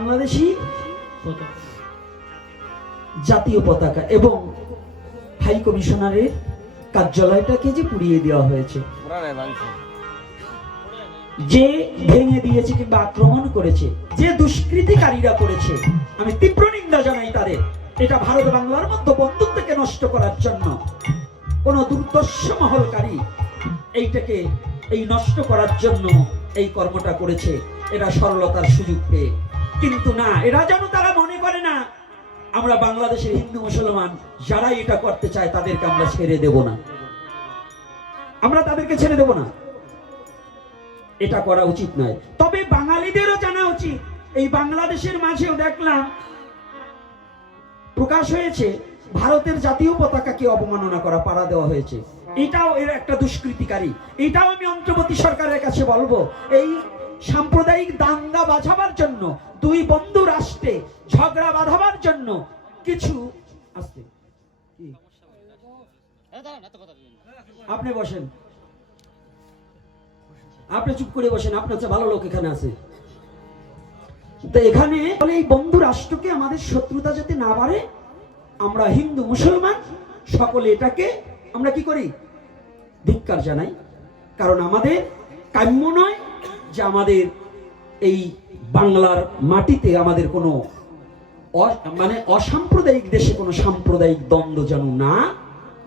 বাংলাদেশি জাতীয় পতাকা এবং হাই কমিশনারের কার্যালয়টাকে যে পুড়িয়ে দেওয়া হয়েছে। যে ভেঙে দিয়েছে কিংবা আক্রমণ করেছে যে দুষ্কৃতিকারীরা করেছে আমি তীব্র নিন্দা জানাই তাদের। এটা ভারত বাংলার মধ্যে বন্ধুত্বকে নষ্ট করার জন্য কোন দুর্দর্শ মহলকারী এইটাকে এই নষ্ট করার জন্য এই কর্মটা করেছে। এরা সরলতার সুযোগ পেয়ে কিন্তু না এরা যেন তারা মনে করে না, আমরা বাংলাদেশের হিন্দু মুসলমান যারা এটা করতে চায় তাদেরকে আমরা ছেড়ে দেব না। আমরা তাদেরকে ছেড়ে দেব না। এটা করা উচিত নয়। তবে বাঙালিদেরও জানা উচিত, এই বাংলাদেশের মাঝেও দেখলাম, প্রকাশ হয়েছে, ভারতের জাতীয় পতাকাকে অবমাননা করা, পাড়া দেওয়া হয়েছে। এটাও এর একটা দুষ্কৃতিকারী। এটাও আমি অন্তর্বর্তী সরকারের কাছে বলব, এই সাম্প্রদায়িক দাঙ্গা বাঁচাবার জন্য, দুই বন্ধু রাষ্ট্রে ঝগড়া বাঁধাবার জন্য কিছু আসতে আপনি বসেন। আপনি চুপ করে বসেন, আপনার ভালো লোক এখানে আছে। তো এখানে এই বন্ধু রাষ্ট্রকে আমাদের শত্রুতা যাতে না বাড়ে, আমরা হিন্দু, মুসলমান, সকলে এটাকে আমরা কি করি? ধিক্কার জানাই। কারণ আমাদের কাম্য নয় যে আমাদের এই বাংলার মাটিতে আমাদের কোনো মানে অসাম্প্রদায়িক দেশে কোনো সাম্প্রদায়িক দ্বন্দ্ব যেন না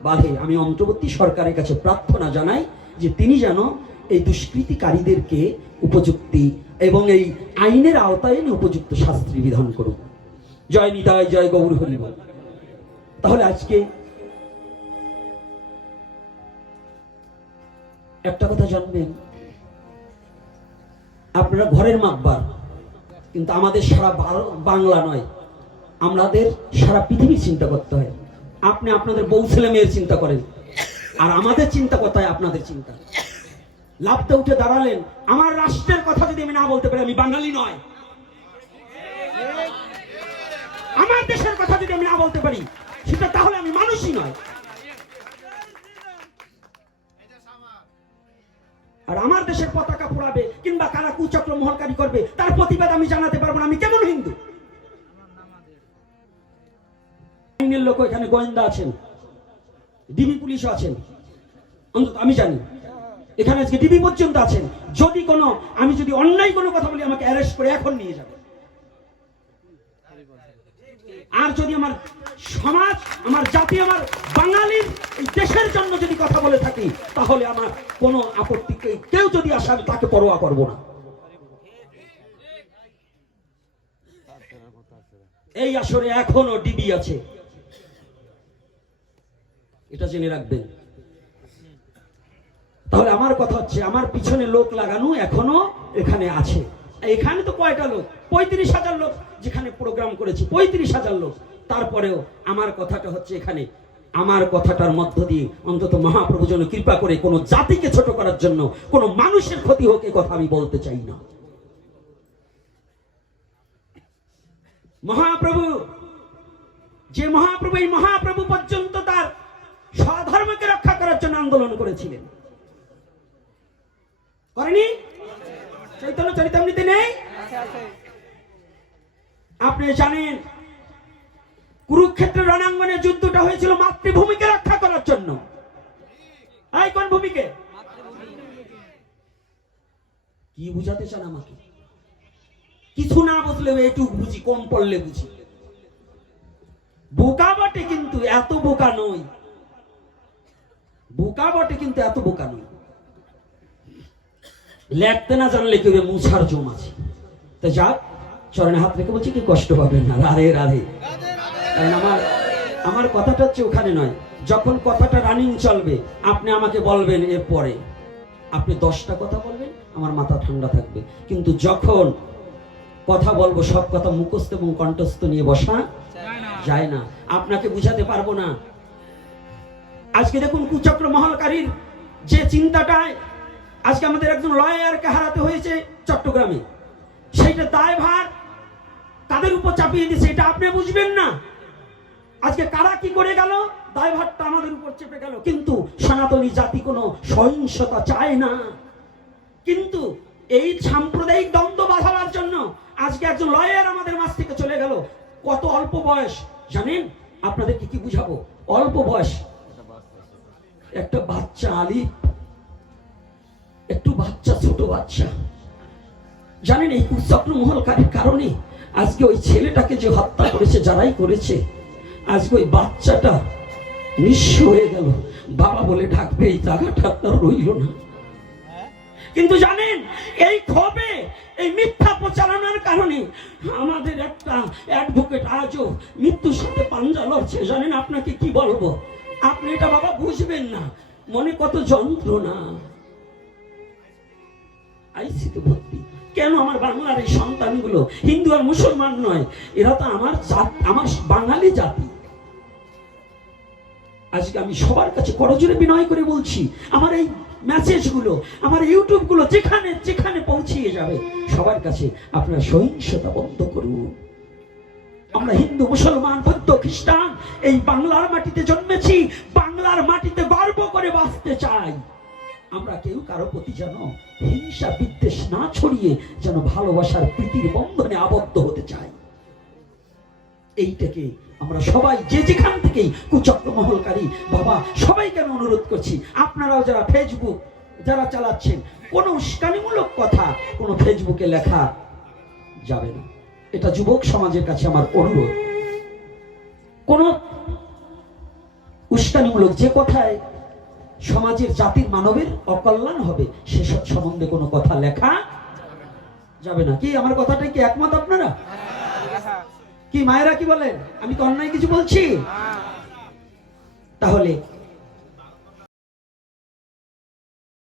বাধে, আমি অন্তর্বর্তী সরকারের কাছে প্রার্থনা জানাই যে তিনি যেন এই দুষ্কৃতিকারীদেরকে উপযুক্তি এবং এই আইনের আওতায় এনে উপযুক্ত শাস্ত্রী বিধান করুন জয় নিতাই, জয় গৌর হরিবল তাহলে আজকে একটা কথা জানবেন আপনারা ঘরের মাপবার। কিন্তু আমাদের সারা বাংলা নয়। আমাদের সারা পৃথিবীর চিন্তা করতে হয়। আপনি আপনাদের বউ, ছেলে, মেয়ের চিন্তা করেন। আর আমাদের চিন্তা কথায় আপনাদের চিন্তা। লাভতে উঠে দাঁড়ালেন। আমার রাষ্ট্রের কথা যদি আমি না বলতে পারি, আমি বাঙালি নয়। আমার দেশের কথা যদি আমি না বলতে পারি, সেটা তাহলে আমি মানুষই নয়। আর আমার দেশের পতাকা পোড়াবে কিংবা কারা কুচক্র মহলকারী করবে, তার প্রতিবাদ আমি জানাতে পারব না। আমি কেমন হিন্দু? আইনের লোক এখানে গোয়েন্দা আছেন, ডিবি পুলিশও আছেন, অন্তত আমি জানি। এখানে আজকে ডিবি পর্যন্ত আছেন। যদি কোনো, আমি যদি অন্যায় কোনো কথা বলি, আমাকে অ্যারেস্ট করে এখন নিয়ে যাবে। আর যদি আমার সমাজ, আমার জাতি, আমার বাঙালির দেশের জন্য যদি কথা বলে থাকি, তাহলে আমার কোনো আপত্তি কেউ যদি আসে, আমি তাকে পরোয়া করব না। এই আসরে এখনও ডিবি আছে। এটা জেনে রাখবেন। তাহলে আমার কথা হচ্ছে, আমার পিছনে লোক লাগানো এখনও এখানে আছে। এখানে তো কয়টা লোক? পঁয়ত্রিশ হাজার লোক যেখানে প্রোগ্রাম করেছি, পঁয়ত্রিশ হাজার লোক। তারপরেও আমার কথাটা হচ্ছে এখানে। আমার কথাটার মধ্য দিয়ে অন্তত মহাপ্রভু যেন কৃপা করে কোনো জাতিকে ছোট করার জন্য কোনো মানুষের ক্ষতি হোক এ কথা আমি বলতে চাই না। মহাপ্রভু যে মহাপ্রভু এই মহাপ্রভু পর্যন্ত তার স্বধর্মকে রক্ষা করার জন্য আন্দোলন করেছিলেন। করেনি? চৈতন্য চরিতামৃতে নেই? আপনি জানেন কুরুক্ষেত্রের রণাঙ্গনে যুদ্ধটা হয়েছিল মাতৃভূমিকে রক্ষা করার জন্য। ভূমিকে? কি বুঝাতে চান আমাকে? কিছু না এটুক বুঝি, কম পড়লে বুঝি। বোকা বটে কিন্তু এত বোকা নই। বোকা বটে কিন্তু এত বোকা নই। লেখতে না জানলে কেউ মুছার জম আছে তো যাক, চরণে হাত রেখে বলছি কি কষ্ট পাবেন না। রাধে। রাধে। কারণ আমার আমার কথাটা হচ্ছে ওখানে নয়। যখন কথাটা রানিং চলবে, আপনি আমাকে বলবেন এরপরে। আপনি দশটা কথা বলবেন, আমার মাথা ঠান্ডা থাকবে। কিন্তু যখন কথা বলব, সব কথা মুখস্থ এবং কণ্ঠস্থ নিয়ে বসা যায় না। আপনাকে বুঝাতে পারব না। আজকে দেখুন কুচক্র মহলকারীর যে চিন্তাটায় আজকে আমাদের একজন লয়ারকে হারাতে হয়েছে চট্টগ্রামে। সেইটা দায় ভার তাদের উপর চাপিয়ে দিয়েছে, এটা আপনি বুঝবেন না। আজকে কারা কি করে গেল? দায়ভারটা আমাদের উপর চেপে গেল। কিন্তু সনাতনী জাতি কোনো সহিংসতা চায় না। কিন্তু এই সাম্প্রদায়িক দ্বন্দ্ব বাঁধাবার জন্য আজকে একজন লয়ার আমাদের মাছ থেকে চলে গেল। কত অল্প বয়স, জানেন? আপনাদেরকে কি বুঝাবো? অল্প বয়স। একটা বাচ্চা আলী। একটু বাচ্চা, ছোট বাচ্চা। জানেন, এই কুচক্রমহলকারীর কারণে আজকে ওই ছেলেটাকে যে হত্যা করেছে, যারাই করেছে আজকে ওই বাচ্চাটা নিঃস্ব হয়ে গেল। বাবা বলে ডাকবে এই জায়গাটা তার রইল না। কিন্তু জানেন, এই ক্ষোভে, এই মিথ্যা প্রচারণার কারণে আমাদের একটা অ্যাডভোকেট আজও মৃত্যুর সাথে পাঞ্জা লড়ছে। জানেন আপনাকে কি বলব? আপনি এটা বাবা বুঝবেন না। মনে কত যন্ত্রণা। আইসিতে ভর্তি। কেন আমার বাংলার এই সন্তানগুলো হিন্দু আর মুসলমান নয়? এরা তো আমার আমার বাঙালি জাতি। আজকে আমি সবার কাছে করজোরে বিনয় করে বলছি, আমার এই মেসেজগুলো আমার ইউটিউবগুলো যেখানে যেখানে পৌঁছিয়ে যাবে, সবার কাছে আপনারা সহিংসতা বন্ধ করুন। আমরা হিন্দু, মুসলমান, বৌদ্ধ, খ্রিস্টান, এই বাংলার মাটিতে জন্মেছি, বাংলার মাটিতে গর্ব করে বাঁচতে চাই। আমরা কেউ কারও প্রতি যেন হিংসা বিদ্বেষ না ছড়িয়ে, যেন ভালোবাসার প্রীতির বন্ধনে আবদ্ধ হতে চাই। এইটাকে আমরা সবাই যে যেখান থেকেই কুচক্রমহলকারী বাবা সবাইকে আমি অনুরোধ করছি? আপনারাও যারা ফেসবুক যারা চালাচ্ছেন, কোনো উস্কানিমূলক কথা কোনো ফেসবুকে লেখা যাবে না। এটা যুবক সমাজের কাছে আমার অনুরোধ। কোনো উস্কানিমূলক যে কথায় সমাজের জাতির মানবের অকল্যাণ হবে সেসব সম্বন্ধে কোনো কথা লেখা যাবে না। কি, আমার কথাটা কি একমত আপনারা? কি মায়েরা কি বলেন আমি তো অন্যায় কিছু বলছি? তাহলে